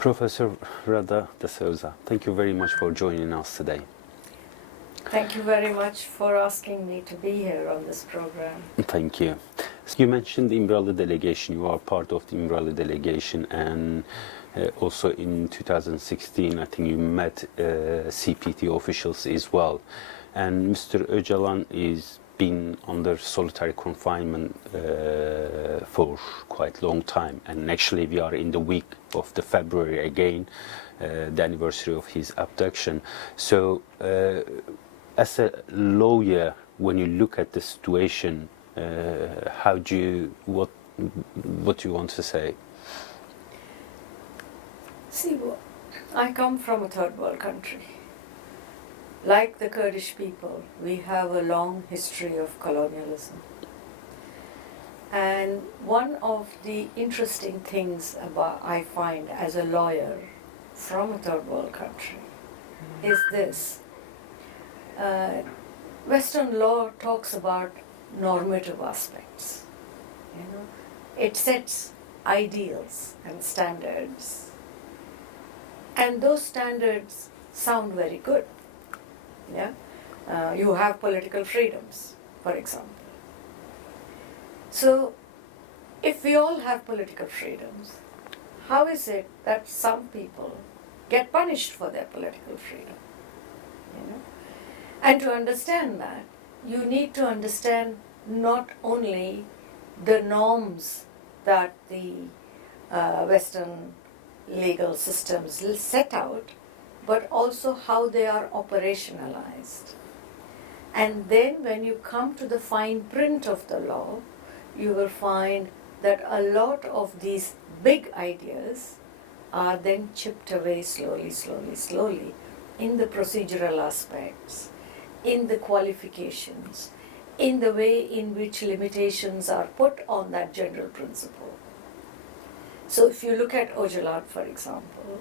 Professor Radha D'Souza, thank you very much for joining us today. Thank you very much for asking me to be here on this program. Thank you. You mentioned the Imrali delegation. You are part of the Imrali delegation, and also in 2016, I think you met CPT officials as well. And Mr. Öcalan is been under solitary confinement for quite a long time. And actually, we are in the week of the February again, the anniversary of his abduction. So, as a lawyer, when you look at the situation, what do you want to say? See, I come from a third world country. Like the Kurdish people, we have a long history of colonialism. And one of the interesting things I find as a lawyer from a third world country is this. Western law talks about normative aspects. It sets ideals and standards. And those standards sound very good. You have political freedoms, for example. So, if we all have political freedoms, how is it that some people get punished for their political freedom? And to understand that, you need to understand not only the norms that the Western legal systems set out, but also how they are operationalized. And then when you come to the fine print of the law, you will find that a lot of these big ideas are then chipped away slowly in the procedural aspects, in the qualifications, in the way in which limitations are put on that general principle. So if you look at Öcalan, for example,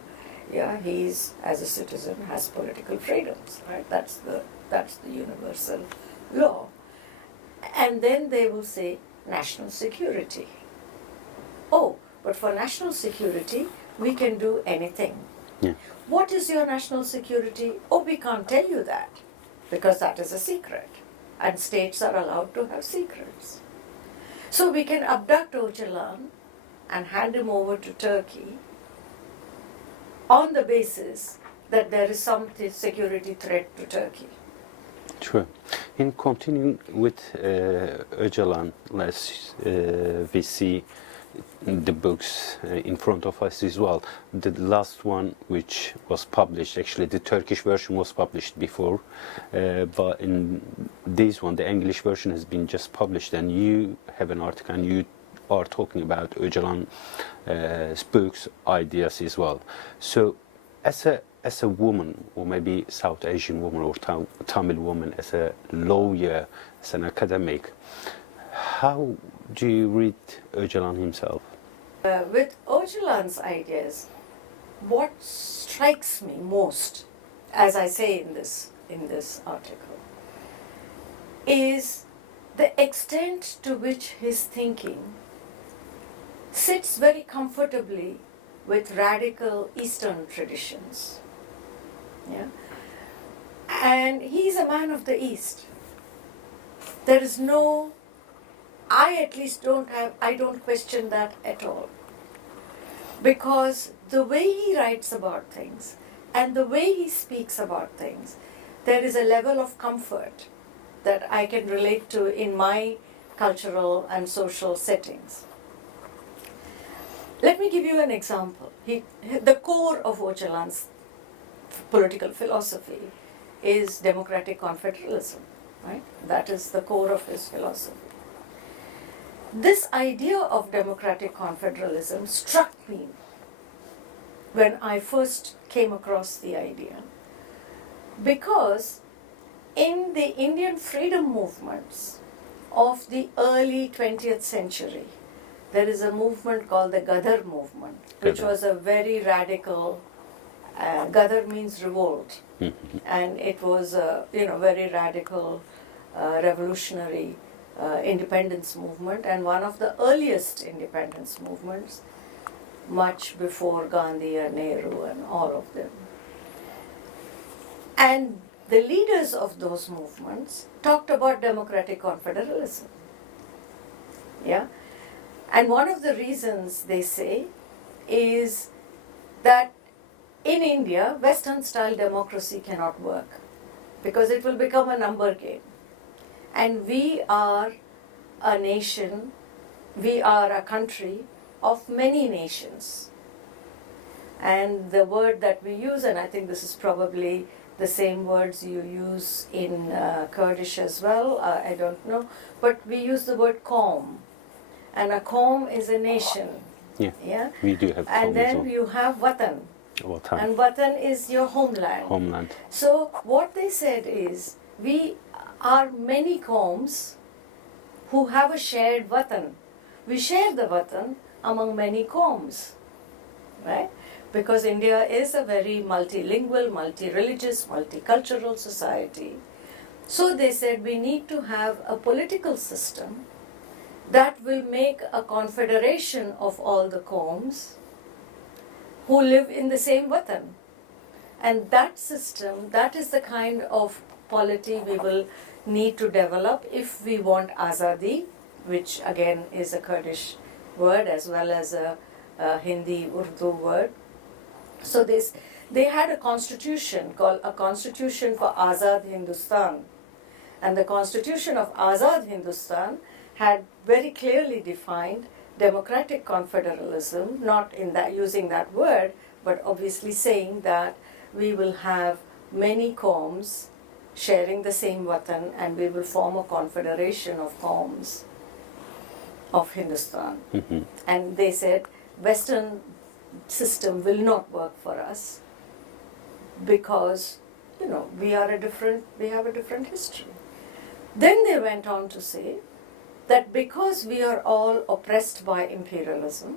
he's, as a citizen, has political freedoms, right? That's the universal law. And then they will say national security. Oh, but for national security, we can do anything. Yeah. What is your national security? Oh, we can't tell you that, because that is a secret. And states are allowed to have secrets. So we can abduct Öcalan and hand him over to Turkey on the basis that there is some security threat to Turkey. True. In continuing with Öcalan, we see the books in front of us as well. The last one which was published, actually the Turkish version was published before, but in this one, the English version has been just published, and you have an article and you are talking about Öcalan's books, ideas as well. So, as a woman, or maybe South Asian woman or Tamil woman, as a lawyer, as an academic, how do you read Öcalan himself? With Öcalan's ideas, what strikes me most, as I say in this article, is the extent to which his thinking sits very comfortably with radical Eastern traditions. And he's a man of the East. There is no, I don't question that at all. Because the way he writes about things and the way he speaks about things, there is a level of comfort that I can relate to in my cultural and social settings. Let me give you an example. The core of Öcalan's political philosophy is democratic confederalism, right? That is the core of his philosophy. This idea of democratic confederalism struck me when I first came across the idea, because in the Indian freedom movements of the early 20th century, there is a movement called the Gadar movement, which was a very radical, Gadar means revolt, and it was a very radical revolutionary independence movement, and one of the earliest independence movements much before Gandhi and Nehru and all of them. And the leaders of those movements talked about democratic confederalism. Yeah? And one of the reasons they say is that in India, Western style democracy cannot work because it will become a number game. And we are a nation, we are a country of many nations. And the word that we use, and I think this is probably the same words you use in Kurdish as well, I don't know, but we use the word qawm. And a qawm is a nation. Yeah. We do have And qawm then as well. you have watan. Watan. And watan is your homeland. Homeland. So what they said is, we are many qawms who have a shared watan. We share the watan among many qawms, right? Because India is a very multilingual, multi-religious, multicultural society. So they said we need to have a political system that will make a confederation of all the qawms who live in the same watan. And that system, that is the kind of polity we will need to develop if we want azadi, which again is a Kurdish word as well as a Hindi Urdu word. So they had a constitution called a Constitution for Azad Hindustan. And the Constitution of Azad Hindustan had very clearly defined democratic confederalism, not in that using that word, but obviously saying that we will have many qawms sharing the same watan and we will form a confederation of qawms of Hindustan. Mm-hmm. And they said Western system will not work for us because, you know, we have a different history. Then they went on to say that because we are all oppressed by imperialism,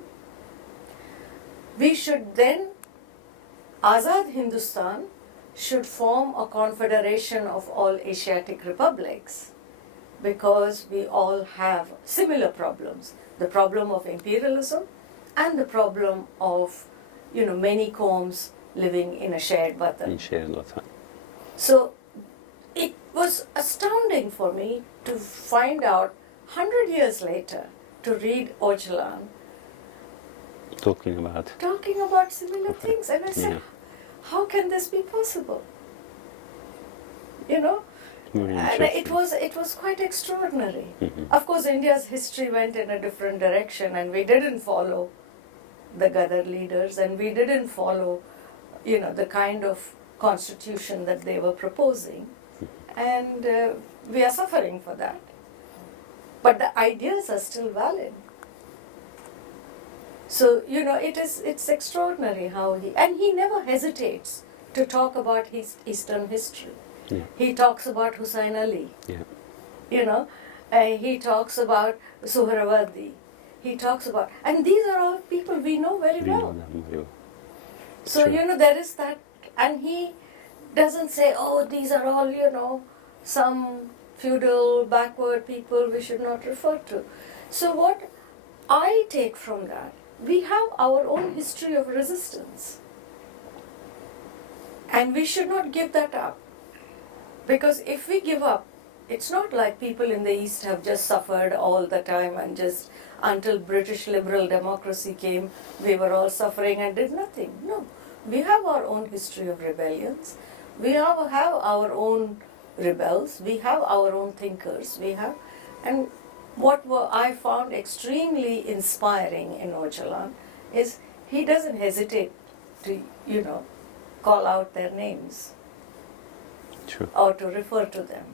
we should then, Azad Hindustan should form a confederation of all Asiatic republics because we all have similar problems. The problem of imperialism and the problem of, you know, many qawms living in a shared watan. In shared watan. So it was astounding for me to find out 100 years later, to read Öcalan Talking about similar things. And I said, how can this be possible? You know? Very And it was quite extraordinary. Mm-hmm. Of course, India's history went in a different direction and we didn't follow the Gadar leaders and we didn't follow, you know, the kind of constitution that they were proposing. And we are suffering for that. But the ideas are still valid. So, you know, it's extraordinary how he never hesitates to talk about his Eastern history. Yeah. He talks about Hussain Ali. Yeah. You know, he talks about Suhrawardi. He talks about, and these are all people we know very We well. know them very well. So, True. you know, there is that, and he doesn't say, oh, these are all, you know, some feudal, backward people we should not refer to. So what I take from that, we have our own history of resistance. And we should not give that up. Because if we give up, it's not like people in the East have just suffered all the time and just until British liberal democracy came, we were all suffering and did nothing. No, we have our own history of rebellions. We have our own rebels. We have our own thinkers. And what I found extremely inspiring in Öcalan is he doesn't hesitate to, you know, call out their names. True. Or to refer to them.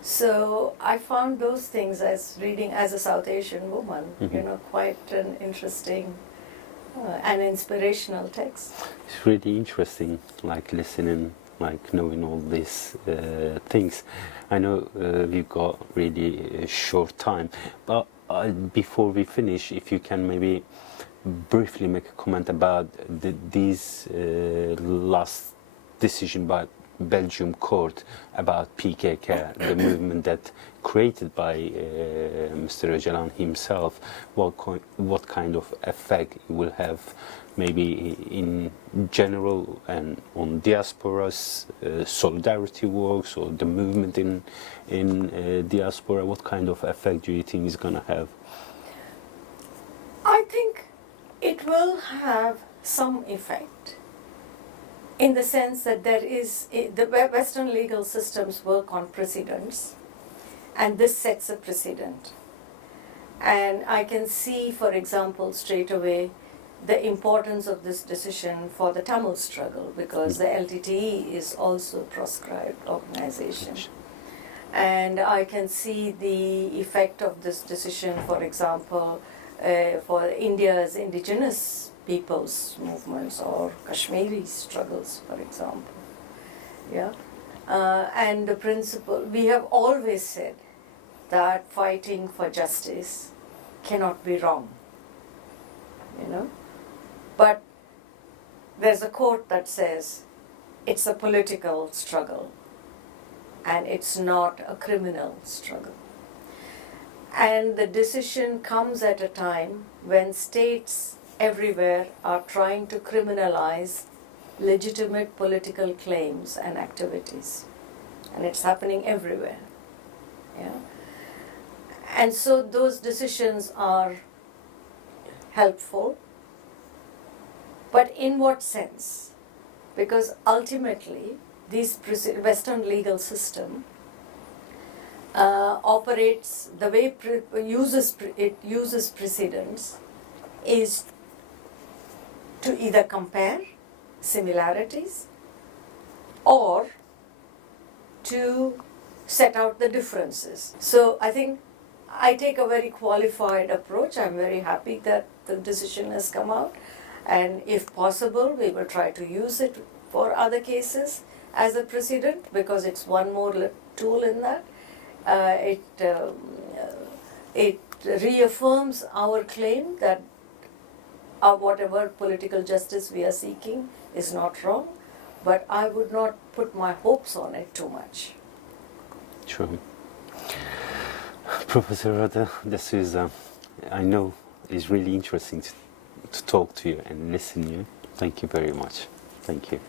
So I found those things as reading as a South Asian woman, Mm-hmm. you know, quite an interesting and inspirational text. It's really interesting, like listening, like knowing all these things. I know we've got really a short time, but before we finish, if you can maybe briefly make a comment about these last decision by Belgium court about PKK, the movement that created by Mr. Öcalan himself, what kind of effect it will have maybe in general and on diaspora's solidarity works or the movement in diaspora? What kind of effect do you think is going to have? I think it will have some effect, in the sense that the Western legal systems work on precedents, and this sets a precedent. And I can see, for example, straight away the importance of this decision for the Tamil struggle, because the LTTE is also a proscribed organization. And I can see the effect of this decision, for example, for India's indigenous people's movements or Kashmiri struggles, for example. Yeah, and the principle, we have always said that fighting for justice cannot be wrong, you know. But there's a quote that says it's a political struggle and it's not a criminal struggle. And the decision comes at a time when states everywhere are trying to criminalize legitimate political claims and activities. And it's happening everywhere. Yeah? And so those decisions are helpful. But in what sense? Because ultimately, this Western legal system operates the way it uses precedents is to either compare similarities or to set out the differences. So I think I take a very qualified approach. I'm very happy that the decision has come out, and if possible we will try to use it for other cases as a precedent, because it's one more tool in that. It reaffirms our claim that whatever political justice we are seeking is not wrong, but I would not put my hopes on it too much. True. Professor Radha D'Souza, I know it's really interesting to talk to you and listen to you. Thank you very much. Thank you.